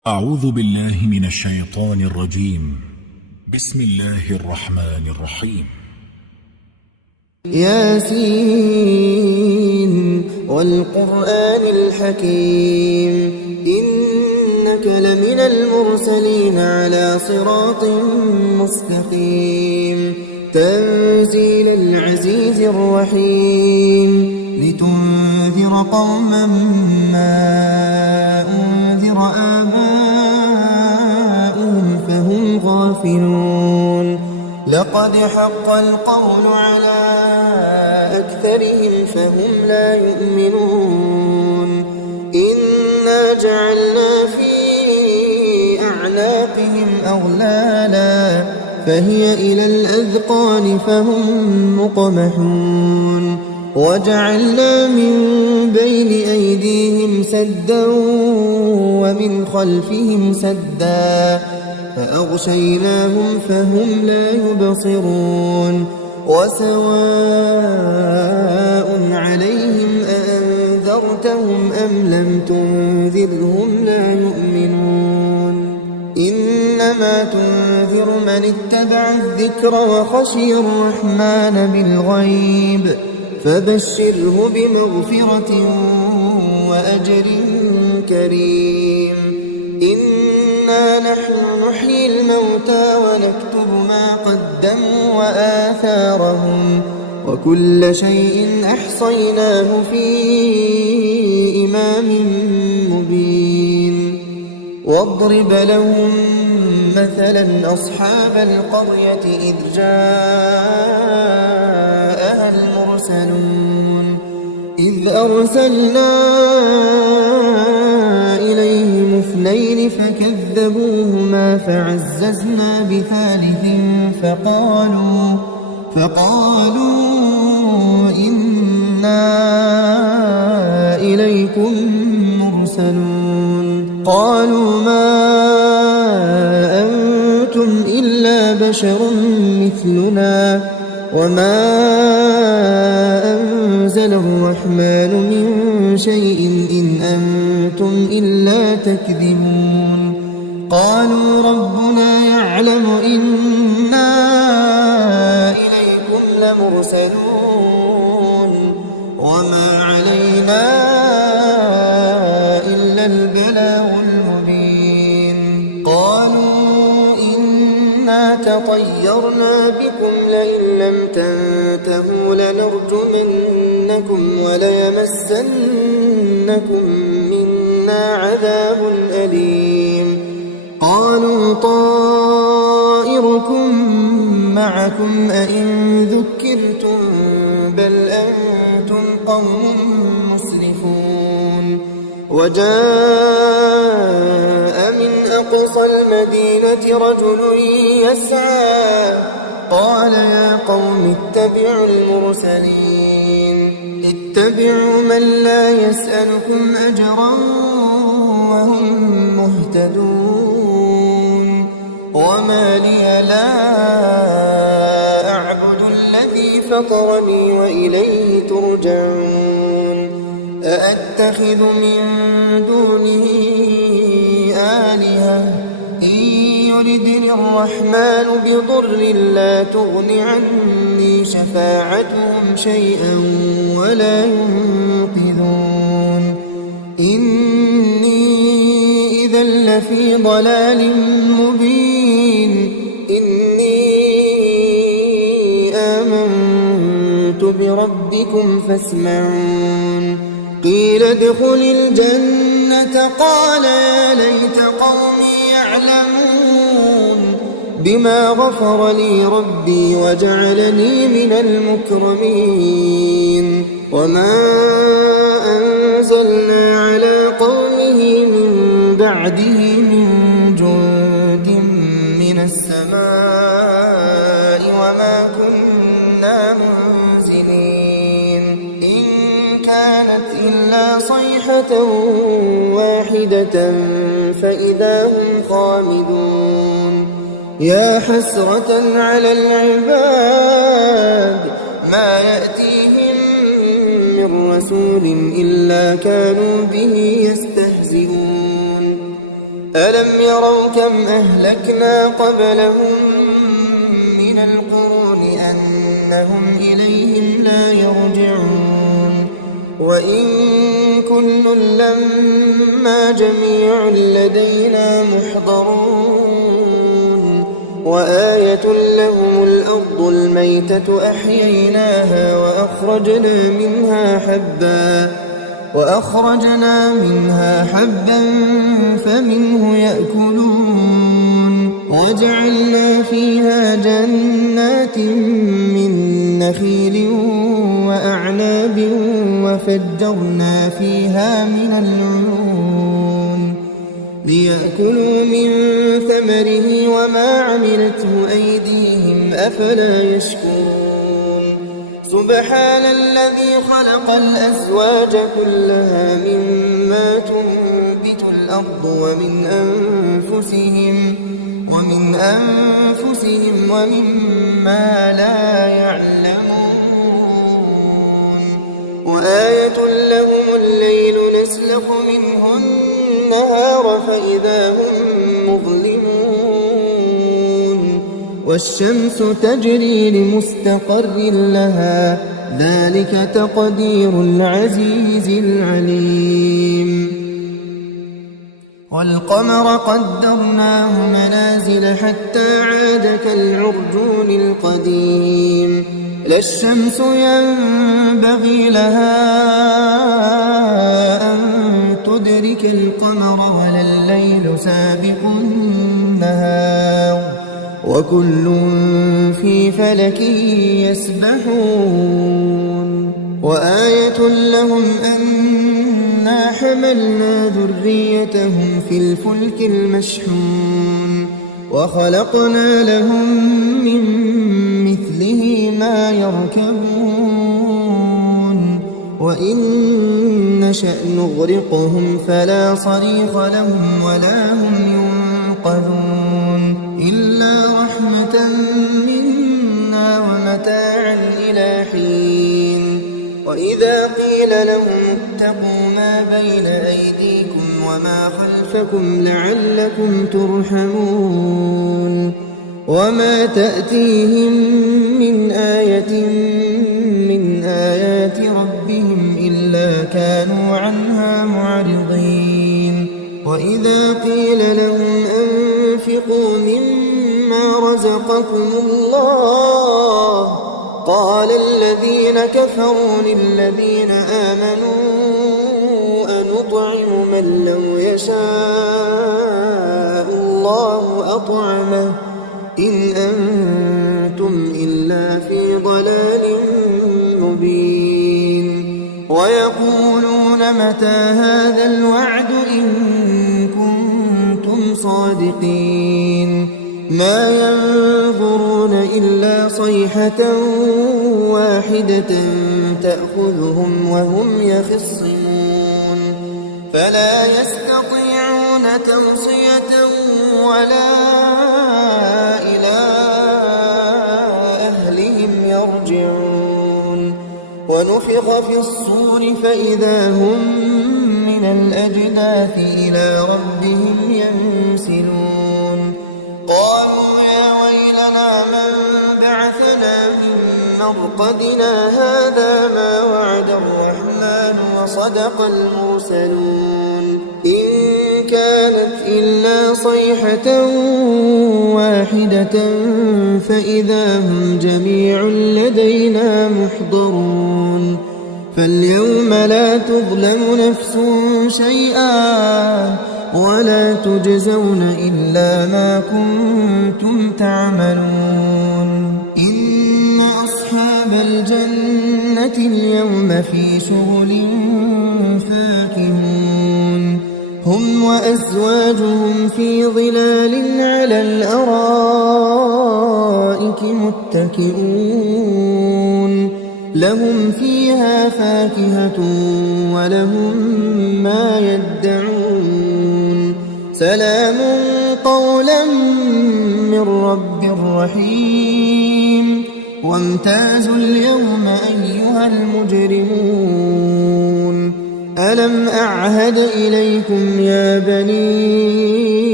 أعوذ بالله من الشيطان الرجيم. بسم الله الرحمن الرحيم. ياسين والقرآن الحكيم إنك لمن المرسلين على صراط مستقيم تنزيل العزيز الرحيم لتنذر قوما ما أنذر آباؤهم فهم غافلون لقد حق القول على أكثرهم فهم لا يؤمنون إنا جعلنا في أعناقهم أغلالا فهي إلى الأذقان فهم مقمحون وجعلنا من بين أيديهم سدا ومن خلفهم سدا فأغشيناهم فهم لا يبصرون وسواء عليهم أأنذرتهم أم لم تنذرهم لا يؤمنون إنما تنذر من اتبع الذكر وخشي الرحمن بالغيب فبشره بمغفرة وأجر كريم إنا نحن نحيي الموتى ونكتب ما قدموا وآثارهم وكل شيء أحصيناه في إمام مبين واضرب لهم مثلا أصحاب القرية إذ جاءها المرسلون إذ أرسلنا إليهم اثنين فكذبوهما فعززنا بثالث فقالوا إنا إليكم مرسلون قالوا ما أنتم إلا بشر مثلنا وما أنزل الرحمن من شيء إن أنتم إلا تكذبون قالوا ربنا يعلم إنا إليكم لمرسلون وما علينا إلا البلاغ المبين قالوا إنا تطيرنا بكم لئن لم تنتهوا لنرجمنكم وليمسنكم منا عذاب أليم قالوا طائركم معكم أئن ذكرتم بل أنتم قوم مسرفون وجاء من أقصى المدينة رجل يسعى قال يا قوم اتبعوا المرسلين اتبعوا من لا يسألكم أجرا وهم مهتدون وما لي لا أعبد الذي فطرني وإليه ترجعون أأتخذ من دونه آلهة إن يردني الرحمن بضر لا تغن عني شفاعتهم شيئا ولا ينقذون إني إذا لفي ضلال مبين إني آمنت بربكم فاسمعون قيل ادخل الجنة قال يا ليت قومي يعلمون بما غفر لي ربي وجعلني من المكرمين وما أنزلنا على قومه من بعده من جند من السماء وما كنا منزلين إن كانت إلا صيحة واحدة فإذا هم خامدون يا حسرة على العباد ما يأتيهم من رسول إلا كانوا به يستهزئون ألم يروا كم أهلكنا قبلهم من القرون أنهم إليهم لا يرجعون وإن كل لما جميع لدينا محضرون وآية لهم الأرض الميتة أحييناها وأخرجنا منها حبا فمنه يأكلون وجعلنا فيها جنات من نخيل وأعناب وفجرنا فيها من العيون ليأكلوا من ثمره وما عملته أيديهم أفلا يشكرون سبحان الذي خلق الأزواج كلها مما تنبت الأرض ومن أنفسهم ومما لا يعلمون وآية لهم الليل نسلخ منه النهار فإذا هم مظلمون والشمس تجري لمستقر لها ذلك تقدير العزيز العليم والقمر قدرناه منازل حتى عاد كالعرجون القديم لا الشمس ينبغي لها أن تدرك القمر ولا الليل سابق النهار وكل في فلك يسبحون وآية لهم أنا حملنا ذريتهم في الفلك المشحون وخلقنا لهم من مثله ما يركبون وإن نشأ نغرقهم فلا صريخ لهم ولا هم ينقذون إلا رحمة منا ومتاعا إلى حين وإذا قيل لهم اتقوا ما بين أيديكم وما خلفكم لعلكم ترحمون وما تأتيهم من آية من آيات ربهم إلا كانوا عنها معرضين وإذا قيل لهم أنفقوا مما رزقكم الله قال الذين كفروا للذين آمنوا أنطعم من لو يشاء الله أطعمه إن أنتم إلا في ضلال مبين ويقولون متى هذا الوعد إن كنتم صادقين ما ينظرون إلا صيحة واحدة تأخذهم وهم يخصمون فلا يستطيعون توصية ولا إلى أهلهم يرجعون ونفخ في الصور فإذا هم من الأجداث إلى ربهم ينسلون قالوا يا ويلنا من بعثنا من مرقدنا هذا ما وعد الرحمن وصدق المرسلون إن كانت إلا صيحة واحدة فإذا هم جميع لدينا محضرون فاليوم لا تظلم نفس شيئا ولا تجزون إلا ما كنتم تعملون إن أصحاب الجنة اليوم في شغل فاكهون هم وأزواجهم في ظلال على الأرائك متكئون لهم فيها فاكهة ولهم ما يدعون سلام قولا من رب رحيم وامتازوا اليوم أيها المجرمون ألم أعهد إليكم يا بني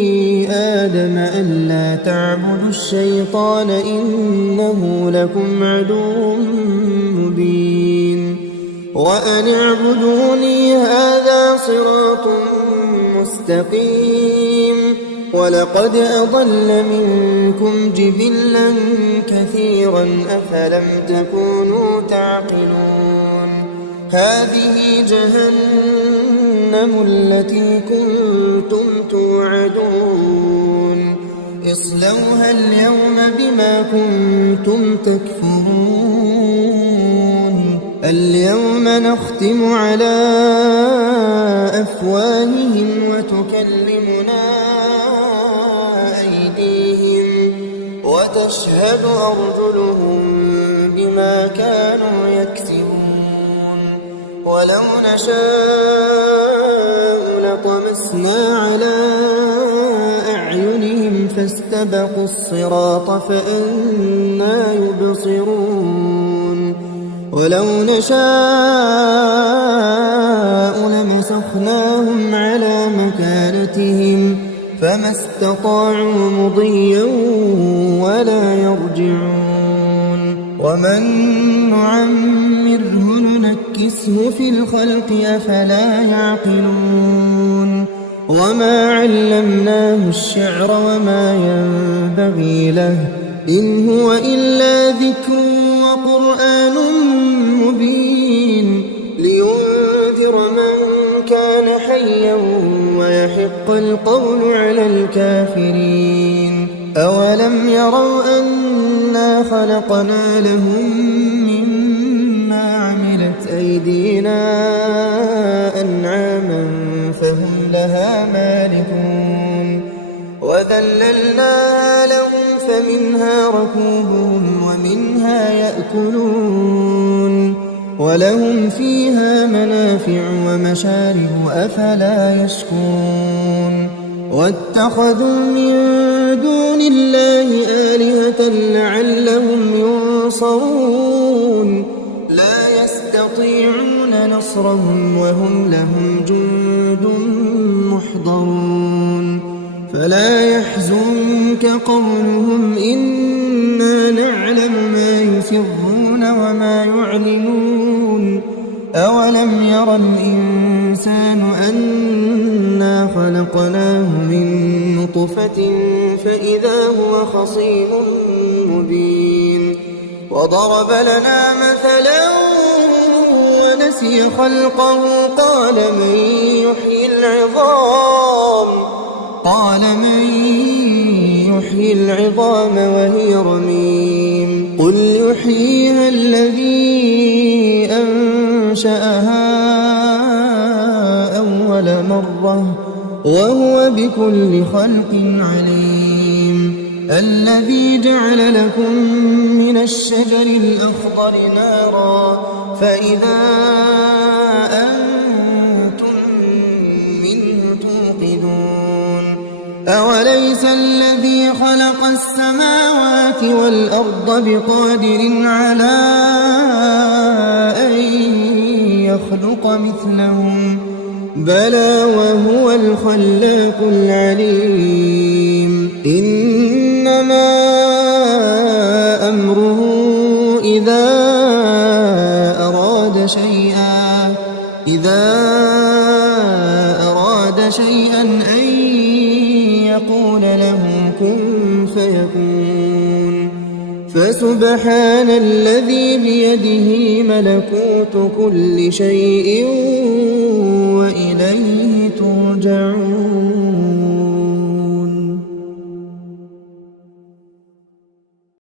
آدم ألا تعبدوا الشيطان إنه لكم عدو مبين وأن اعبدوني هذا صراط مستقيم ولقد أضل منكم جبلا كثيرا أفلم تكونوا تعقلون هذه جهنم التي كنتم توعدون اصلوها اليوم بما كنتم تكفرون اليوم نختم على أفواههم وتكلمنا أيديهم وتشهد أرجلهم بما كانوا يكسبون ولو نشاء لطمسنا على أعينهم فاستبقوا الصراط فأنى يبصرون ولو نشاء لمسخناهم على مكانتهم فما استطاعوا مضيا ولا يرجعون ومن نعمره ننكسه في الخلق أفلا يعقلون وما علمناه الشعر وما ينبغي له إن هو إلا ذكر وقرآن مبين لينذر من كان حيا ويحق القول على الكافرين أولم يروا أنا خلقنا لهم مما عملت أيدينا أنعاما فهم لها مالكون وذللناها لهم فمنها ركوبهم ومنها يأكلون ولهم فيها منافع ومشارب أفلا يشكرون واتخذوا من دون الله آلهة لعلهم ينصرون لا يستطيعون نصرهم وهم لهم جند محضرون فلا يحزنك قولهم إنا نعلم ما يسرون وما يعلنون أولم ير الإنسان أنا خلقناه من نطفة فإذا هو خصيم مبين وضرب لنا مثلا ونسي خلقه قال من يحيي العظام وهي رميم قل يحييها الذي أنشأها أول مرة وهو بكل خلق عليم الذي جعل لكم من الشجر الأخضر نارا فإذا أنتم منه توقدون أوليس الذي خلق السماوات والأرض بقادر على أن يخلق مثلهم بلى وهو الخلاق العليم إنما أمره إذا أراد شيئا أن يقول له كن فيكون فسبحان الذي بيده ملكوت كل شيء وإليه ترجعون